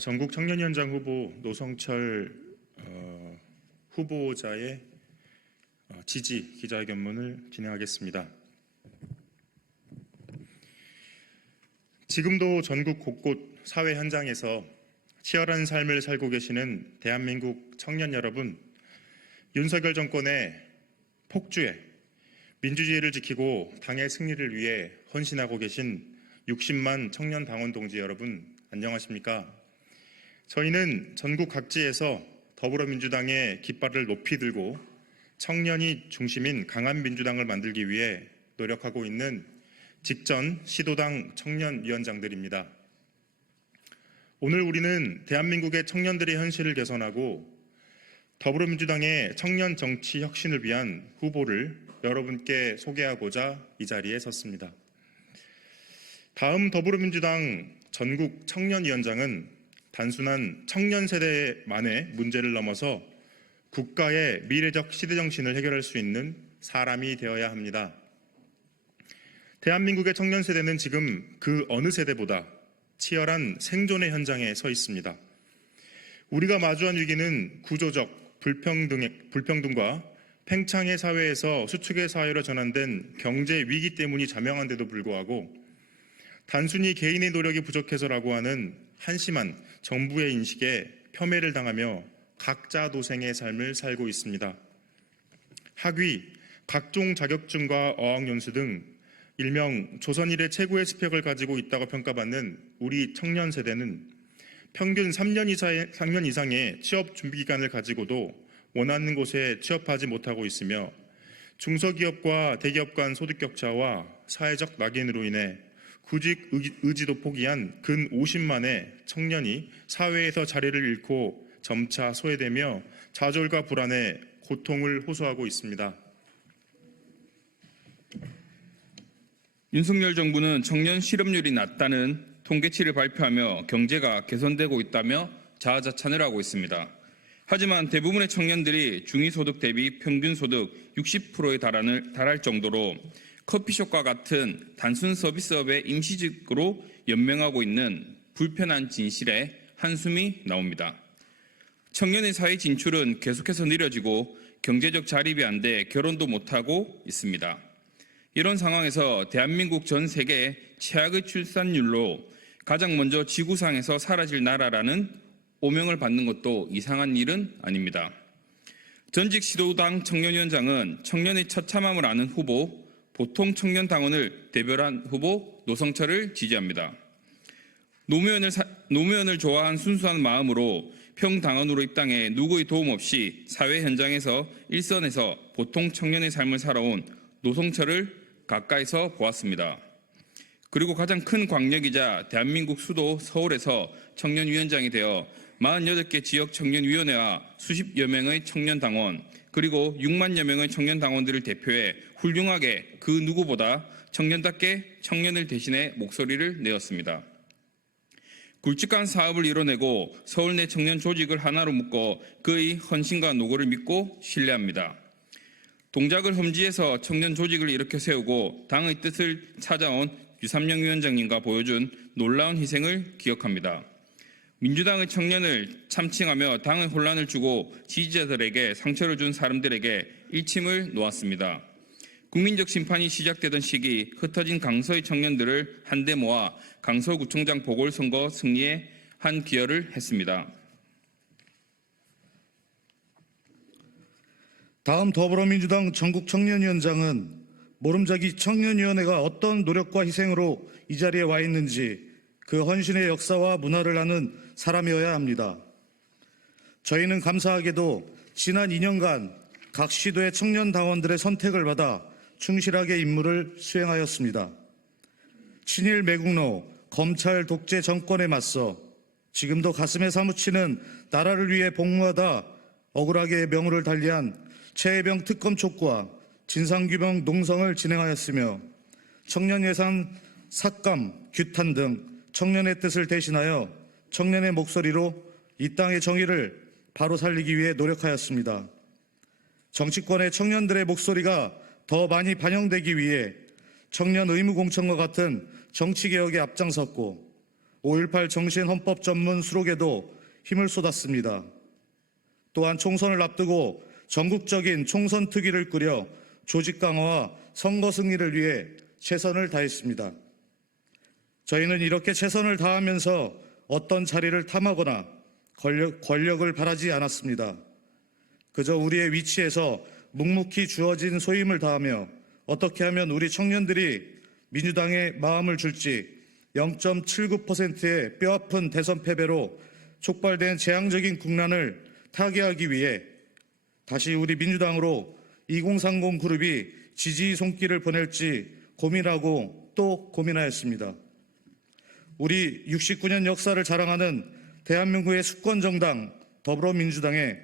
전국 청년위원장 후보 노성철 후보자의 지지 기자회견문을 진행하겠습니다. 지금도 전국 곳곳 사회 현장에서 치열한 삶을 살고 계시는 대한민국 청년 여러분, 윤석열 정권의 폭주에 민주주의를 지키고 당의 승리를 위해 헌신하고 계신 60만 청년 당원 동지 여러분, 안녕하십니까? 저희는 전국 각지에서 더불어민주당의 깃발을 높이 들고 청년이 중심인 강한 민주당을 만들기 위해 노력하고 있는 직전 시도당 청년위원장들입니다. 오늘 우리는 대한민국의 청년들의 현실을 개선하고 더불어민주당의 청년 정치 혁신을 위한 후보를 여러분께 소개하고자 이 자리에 섰습니다. 다음 더불어민주당 전국 청년위원장은 단순한 청년 세대만의 문제를 넘어서 국가의 미래적 시대정신을 해결할 수 있는 사람이 되어야 합니다. 대한민국의 청년 세대는 지금 그 어느 세대보다 치열한 생존의 현장에 서 있습니다. 우리가 마주한 위기는 구조적 불평등과 팽창의 사회에서 수축의 사회로 전환된 경제 위기 때문이 자명한데도 불구하고 단순히 개인의 노력이 부족해서라고 하는 한심한 정부의 인식에 폄훼를 당하며 각자 도생의 삶을 살고 있습니다. 학위, 각종 자격증과 어학연수 등 일명 조선 이래 최고의 스펙을 가지고 있다고 평가받는 우리 청년 세대는 평균 3년 이상의 취업 준비 기간을 가지고도 원하는 곳에 취업하지 못하고 있으며 중소기업과 대기업 간 소득 격차와 사회적 낙인으로 인해 구직 의지도 포기한 근 50만의 청년이 사회에서 자리를 잃고 점차 소외되며 좌절과 불안에 고통을 호소하고 있습니다. 윤석열 정부는 청년 실업률이 낮다는 통계치를 발표하며 경제가 개선되고 있다며 자아자찬을 하고 있습니다. 하지만 대부분의 청년들이 중위소득 대비 평균소득 60%에 달할 정도로 커피숍과 같은 단순 서비스업의 임시직으로 연명하고 있는 불편한 진실에 한숨이 나옵니다. 청년의 사회 진출은 계속해서 느려지고 경제적 자립이 안 돼 결혼도 못하고 있습니다. 이런 상황에서 대한민국 전 세계 최악의 출산율로 가장 먼저 지구상에서 사라질 나라라는 오명을 받는 것도 이상한 일은 아닙니다. 전직 시도당 청년위원장은 청년의 처참함을 아는 후보, 보통 청년 당원을 대별한 후보 노성철을 지지합니다. 노무현을 좋아한 순수한 마음으로 평당원으로 입당해 누구의 도움 없이 사회 현장에서 일선에서 보통 청년의 삶을 살아온 노성철을 가까이서 보았습니다. 그리고 가장 큰 광역이자 대한민국 수도 서울에서 청년위원장이 되어 48개 지역 청년위원회와 수십여 명의 청년당원 그리고 6만여 명의 청년당원들을 대표해 훌륭하게 그 누구보다 청년답게 청년을 대신해 목소리를 내었습니다. 굵직한 사업을 이뤄내고 서울 내 청년 조직을 하나로 묶어 그의 헌신과 노고를 믿고 신뢰합니다. 동작을 험지에서 청년 조직을 일으켜 세우고 당의 뜻을 찾아온 유삼영 위원장님과 보여준 놀라운 희생을 기억합니다. 민주당의 청년을 참칭하며 당의 혼란을 주고 지지자들에게 상처를 준 사람들에게 일침을 놓았습니다. 국민적 심판이 시작되던 시기 흩어진 강서의 청년들을 한데 모아 강서구청장 보궐선거 승리에 한 기여를 했습니다. 다음 더불어민주당 전국청년위원장은 모름자기 청년위원회가 어떤 노력과 희생으로 이 자리에 와 있는지 그 헌신의 역사와 문화를 아는 사람이어야 합니다. 저희는 감사하게도 지난 2년간 각 시도의 청년 당원들의 선택을 받아 충실하게 임무를 수행하였습니다. 친일 매국노, 검찰 독재 정권에 맞서 지금도 가슴에 사무치는 나라를 위해 복무하다 억울하게 명우를 달리한 최혜병 특검 촉구와 진상규명 농성을 진행하였으며 청년예산 삭감, 규탄 등 청년의 뜻을 대신하여 청년의 목소리로 이 땅의 정의를 바로 살리기 위해 노력하였습니다. 정치권의 청년들의 목소리가 더 많이 반영되기 위해 청년 의무공천과 같은 정치개혁에 앞장섰고 5.18 정신 헌법 전문 수록에도 힘을 쏟았습니다. 또한 총선을 앞두고 전국적인 총선 특위를 꾸려 조직 강화와 선거 승리를 위해 최선을 다했습니다. 저희는 이렇게 최선을 다하면서 어떤 자리를 탐하거나 권력을 바라지 않았습니다. 그저 우리의 위치에서 묵묵히 주어진 소임을 다하며 어떻게 하면 우리 청년들이 민주당에 마음을 줄지 0.79%의 뼈아픈 대선 패배로 촉발된 재앙적인 국난을 타개하기 위해 다시 우리 민주당으로 2030 그룹이 지지의 손길을 보낼지 고민하고 또 고민하였습니다. 우리 69년 역사를 자랑하는 대한민국의 수권정당 더불어민주당에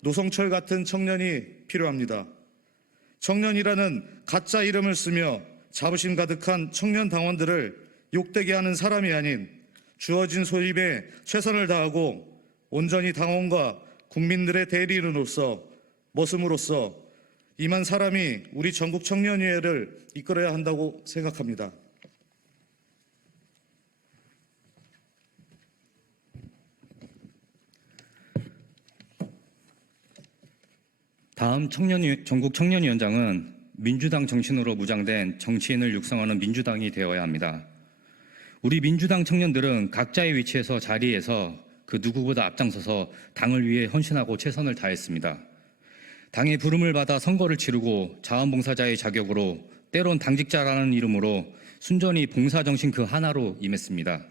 노성철 같은 청년이 필요합니다. 청년이라는 가짜 이름을 쓰며 자부심 가득한 청년 당원들을 욕되게 하는 사람이 아닌 주어진 소임에 최선을 다하고 온전히 당원과 국민들의 대리인으로서 머슴으로서 임한 사람이 우리 전국 청년위회를 이끌어야 한다고 생각합니다. 다음 전국 청년위원장은 민주당 정신으로 무장된 정치인을 육성하는 민주당이 되어야 합니다. 우리 민주당 청년들은 각자의 위치에서 자리에서 그 누구보다 앞장서서 당을 위해 헌신하고 최선을 다했습니다. 당의 부름을 받아 선거를 치르고 자원봉사자의 자격으로 때론 당직자라는 이름으로 순전히 봉사정신 그 하나로 임했습니다.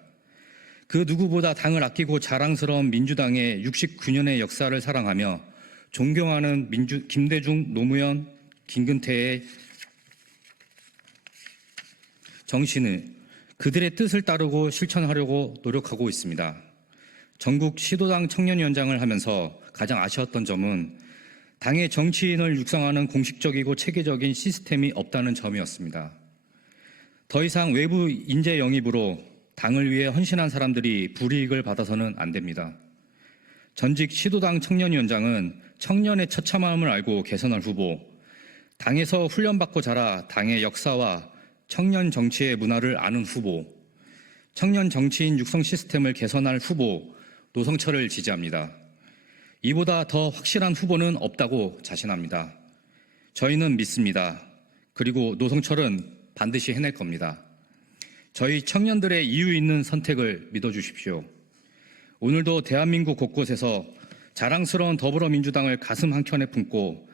그 누구보다 당을 아끼고 자랑스러운 민주당의 69년의 역사를 사랑하며 존경하는 김대중, 노무현, 김근태의 정신을 그들의 뜻을 따르고 실천하려고 노력하고 있습니다. 전국 시도당 청년위원장을 하면서 가장 아쉬웠던 점은 당의 정치인을 육성하는 공식적이고 체계적인 시스템이 없다는 점이었습니다. 더 이상 외부 인재 영입으로 당을 위해 헌신한 사람들이 불이익을 받아서는 안 됩니다. 전직 시도당 청년위원장은 청년의 처참함을 알고 개선할 후보, 당에서 훈련받고 자라 당의 역사와 청년 정치의 문화를 아는 후보, 청년 정치인 육성 시스템을 개선할 후보 노성철을 지지합니다. 이보다 더 확실한 후보는 없다고 자신합니다. 저희는 믿습니다. 그리고 노성철은 반드시 해낼 겁니다. 저희 청년들의 이유 있는 선택을 믿어주십시오. 오늘도 대한민국 곳곳에서 자랑스러운 더불어민주당을 가슴 한켠에 품고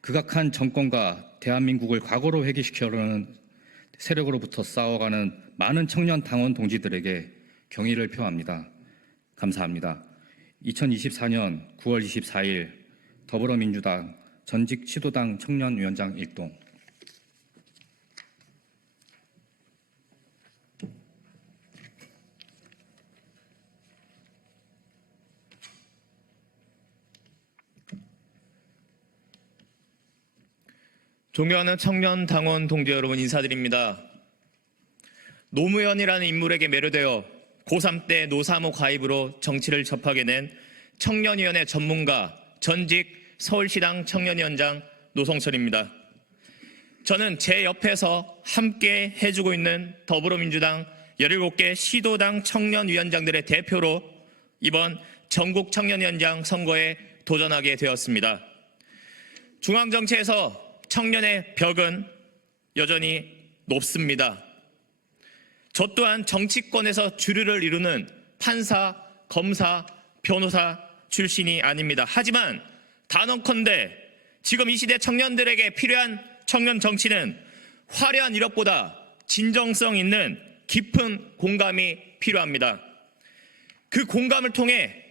극악한 정권과 대한민국을 과거로 회귀시키려는 세력으로부터 싸워가는 많은 청년 당원 동지들에게 경의를 표합니다. 감사합니다. 2024년 9월 24일 더불어민주당 전직 시도당 청년위원장 일동. 존경하는 청년 당원 동지 여러분 인사드립니다. 노무현이라는 인물에게 매료되어 고3 때 노사모 가입으로 정치를 접하게 된 청년위원회 전문가 전직 서울시당 청년위원장 노성철입니다. 저는 제 옆에서 함께 해주고 있는 더불어민주당 17개 시도당 청년위원장들의 대표로 이번 전국 청년위원장 선거에 도전하게 되었습니다. 중앙정치에서 청년의 벽은 여전히 높습니다. 저 또한 정치권에서 주류를 이루는 판사, 검사, 변호사 출신이 아닙니다. 하지만 단언컨대 지금 이 시대 청년들에게 필요한 청년 정치는 화려한 이력보다 진정성 있는 깊은 공감이 필요합니다. 그 공감을 통해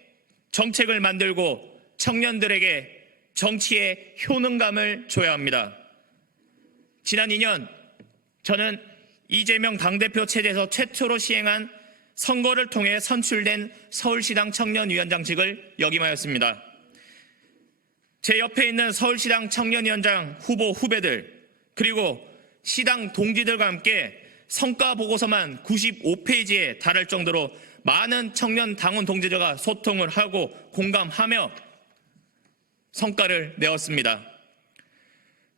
정책을 만들고 청년들에게 정치의 효능감을 줘야 합니다. 지난 2년 저는 이재명 당대표 체제에서 최초로 시행한 선거를 통해 선출된 서울시당 청년위원장직을 역임하였습니다. 제 옆에 있는 서울시당 청년위원장 후보 후배들 그리고 시당 동지들과 함께 성과 보고서만 95페이지에 달할 정도로 많은 청년 당원 동지들과 소통을 하고 공감하며 성과를 내었습니다.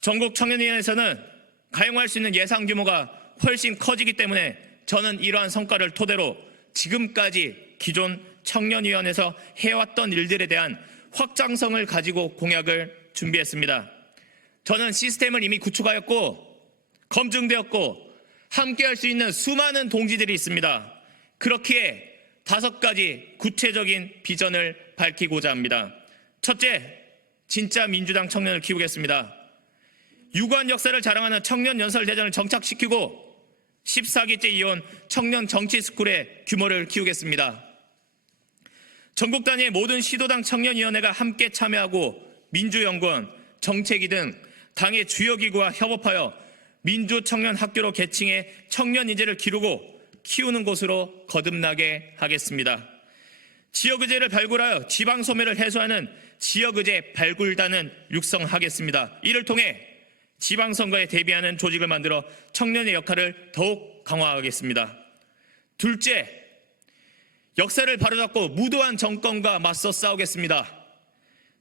전국 청년위원회에서는 가용할 수 있는 예산 규모가 훨씬 커지기 때문에 저는 이러한 성과를 토대로 지금까지 기존 청년위원회에서 해왔던 일들에 대한 확장성을 가지고 공약을 준비했습니다. 저는 시스템을 이미 구축하였고 검증되었고 함께할 수 있는 수많은 동지들이 있습니다. 그렇기에 5가지 구체적인 비전을 밝히고자 합니다. 첫째, 진짜 민주당 청년을 키우겠습니다. 유구한 역사를 자랑하는 청년연설대전을 정착시키고 14기째 이어온 청년 정치스쿨의 규모를 키우겠습니다. 전국 단위의 모든 시도당 청년위원회가 함께 참여하고 민주연구원, 정책위 등 당의 주요 기구와 협업하여 민주청년학교로 개칭해 청년인재를 기르고 키우는 곳으로 거듭나게 하겠습니다. 지역의제를 발굴하여 지방소멸을 해소하는 지역의제 발굴단은 육성하겠습니다. 이를 통해 지방선거에 대비하는 조직을 만들어 청년의 역할을 더욱 강화하겠습니다. 둘째, 역사를 바로잡고 무도한 정권과 맞서 싸우겠습니다.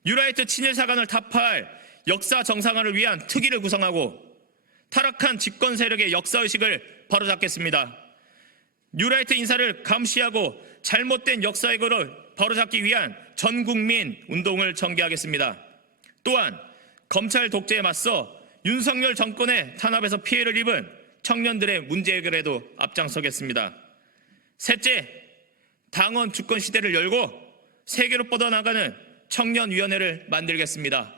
뉴라이트 친일사관을 타파할 역사 정상화를 위한 특위를 구성하고 타락한 집권 세력의 역사의식을 바로잡겠습니다. 뉴라이트 인사를 감시하고 잘못된 역사의식을 바로잡기 위한 전국민 운동을 전개하겠습니다. 또한 검찰 독재에 맞서 윤석열 정권의 탄압에서 피해를 입은 청년들의 문제 해결에도 앞장서겠습니다. 셋째, 당원 주권 시대를 열고 세계로 뻗어나가는 청년위원회를 만들겠습니다.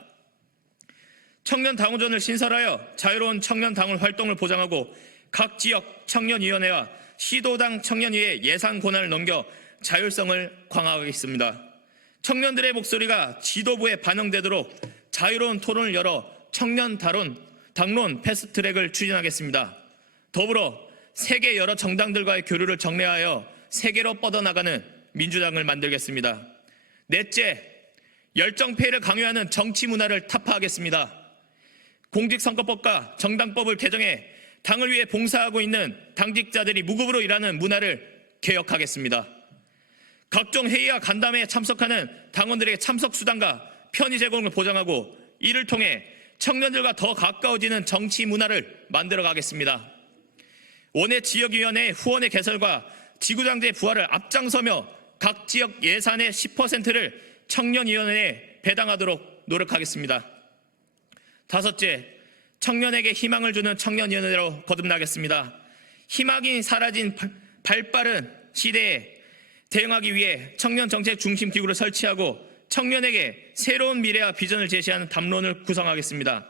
청년 당원전을 신설하여 자유로운 청년 당원 활동을 보장하고 각 지역 청년위원회와 시도당 청년위에 예산 권한을 넘겨 자율성을 강화하겠습니다. 청년들의 목소리가 지도부에 반영되도록 자유로운 토론을 열어 청년 당론 패스트트랙을 추진하겠습니다. 더불어 세계 여러 정당들과의 교류를 정례하여 세계로 뻗어나가는 민주당을 만들겠습니다. 넷째, 열정페이를 강요하는 정치 문화를 타파하겠습니다. 공직선거법과 정당법을 개정해 당을 위해 봉사하고 있는 당직자들이 무급으로 일하는 문화를 개혁하겠습니다. 각종 회의와 간담회에 참석하는 당원들에게 참석 수당과 편의 제공을 보장하고 이를 통해 청년들과 더 가까워지는 정치 문화를 만들어 가겠습니다. 원외 지역위원회 후원의 개설과 지구당제 부활을 앞장서며 각 지역 예산의 10%를 청년위원회에 배당하도록 노력하겠습니다. 다섯째, 청년에게 희망을 주는 청년위원회로 거듭나겠습니다. 희망이 사라진 발빠른 시대에 대응하기 위해 청년정책 중심 기구를 설치하고 청년에게 새로운 미래와 비전을 제시하는 담론을 구성하겠습니다.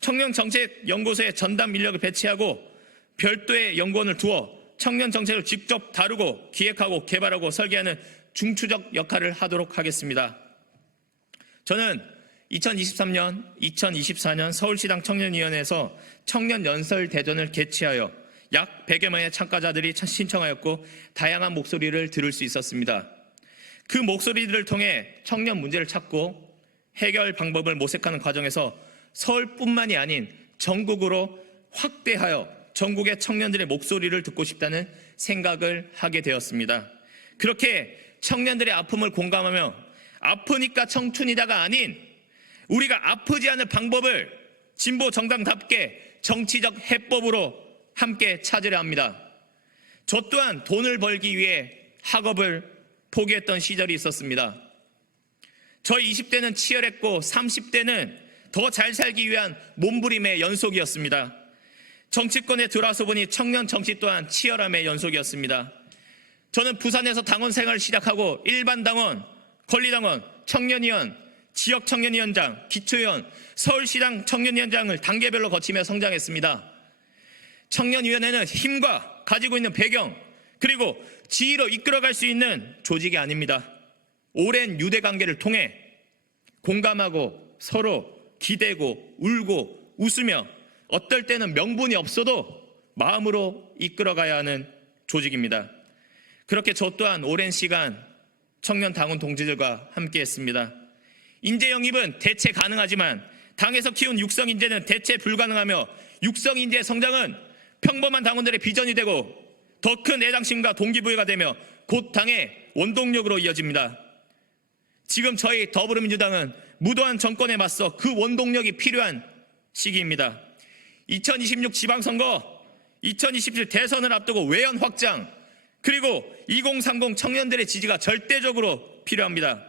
청년정책연구소에 전담 인력을 배치하고 별도의 연구원을 두어 청년정책을 직접 다루고 기획하고 개발하고 설계하는 중추적 역할을 하도록 하겠습니다. 저는 2023년, 2024년 서울시당 청년위원회에서 청년연설대전을 개최하여 약 100여 명의 참가자들이 신청하였고 다양한 목소리를 들을 수 있었습니다. 그 목소리들을 통해 청년 문제를 찾고 해결 방법을 모색하는 과정에서 서울뿐만이 아닌 전국으로 확대하여 전국의 청년들의 목소리를 듣고 싶다는 생각을 하게 되었습니다. 그렇게 청년들의 아픔을 공감하며 아프니까 청춘이다가 아닌 우리가 아프지 않을 방법을 진보 정당답게 정치적 해법으로 함께 찾으려 합니다. 저 또한 돈을 벌기 위해 학업을 포기했던 시절이 있었습니다. 저 20대는 치열했고 30대는 더 잘 살기 위한 몸부림의 연속이었습니다. 정치권에 들어와서 보니 청년 정치 또한 치열함의 연속이었습니다. 저는 부산에서 당원 생활을 시작하고 일반 당원, 권리당원, 청년위원, 지역 청년위원장, 기초위원, 서울시당 청년위원장을 단계별로 거치며 성장했습니다. 청년위원회는 힘과 가지고 있는 배경 그리고 지위로 이끌어갈 수 있는 조직이 아닙니다. 오랜 유대관계를 통해 공감하고 서로 기대고 울고 웃으며 어떨 때는 명분이 없어도 마음으로 이끌어가야 하는 조직입니다. 그렇게 저 또한 오랜 시간 청년 당원 동지들과 함께했습니다. 인재 영입은 대체 가능하지만 당에서 키운 육성 인재는 대체 불가능하며 육성 인재의 성장은 평범한 당원들의 비전이 되고 더 큰 애당심과 동기부여가 되며 곧 당의 원동력으로 이어집니다. 지금 저희 더불어민주당은 무도한 정권에 맞서 그 원동력이 필요한 시기입니다. 2026 지방선거, 2027 대선을 앞두고 외연 확장, 그리고 2030 청년들의 지지가 절대적으로 필요합니다.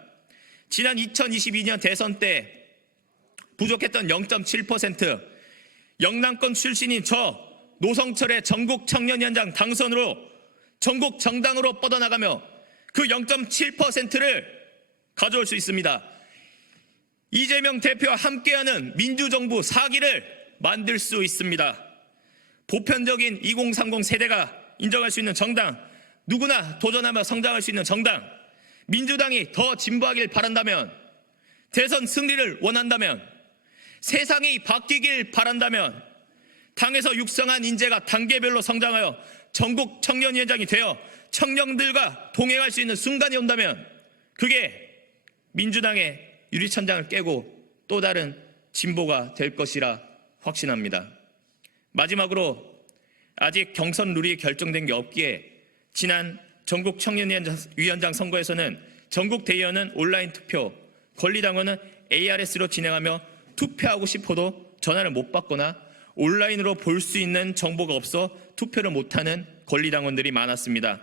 지난 2022년 대선 때 부족했던 0.7%, 영남권 출신인 저 노성철의 전국 청년위원장 당선으로 전국 정당으로 뻗어나가며 그 0.7%를 가져올 수 있습니다. 이재명 대표와 함께하는 민주정부 4기를 만들 수 있습니다. 보편적인 2030 세대가 인정할 수 있는 정당, 누구나 도전하며 성장할 수 있는 정당, 민주당이 더 진보하길 바란다면, 대선 승리를 원한다면, 세상이 바뀌길 바란다면 당에서 육성한 인재가 단계별로 성장하여 전국 청년위원장이 되어 청년들과 동행할 수 있는 순간이 온다면 그게 민주당의 유리천장을 깨고 또 다른 진보가 될 것이라 확신합니다. 마지막으로 아직 경선 룰이 결정된 게 없기에 지난 전국 청년위원장 선거에서는 전국 대의원은 온라인 투표, 권리당원은 ARS로 진행하며 투표하고 싶어도 전화를 못 받거나 온라인으로 볼 수 있는 정보가 없어 투표를 못하는 권리당원들이 많았습니다.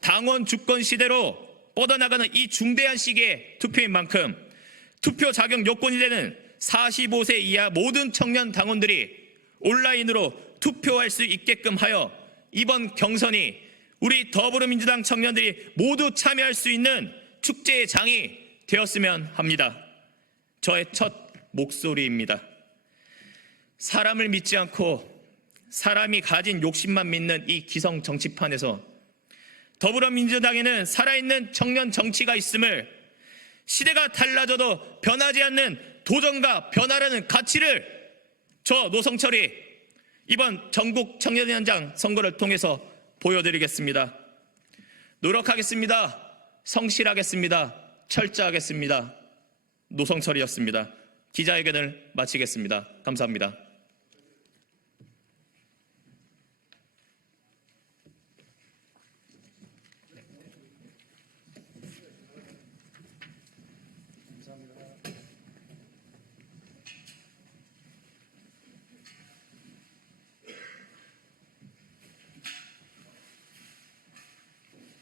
당원 주권 시대로 뻗어나가는 이 중대한 시기의 투표인 만큼 투표 자격 요건이 되는 45세 이하 모든 청년 당원들이 온라인으로 투표할 수 있게끔 하여 이번 경선이 우리 더불어민주당 청년들이 모두 참여할 수 있는 축제의 장이 되었으면 합니다. 저의 첫 목소리입니다. 사람을 믿지 않고 사람이 가진 욕심만 믿는 이 기성 정치판에서 더불어민주당에는 살아있는 청년 정치가 있음을, 시대가 달라져도 변하지 않는 도전과 변화라는 가치를 저 노성철이 이번 전국 청년위원장 선거를 통해서 보여드리겠습니다. 노력하겠습니다. 성실하겠습니다. 철저하겠습니다. 노성철이었습니다. 기자회견을 마치겠습니다. 감사합니다.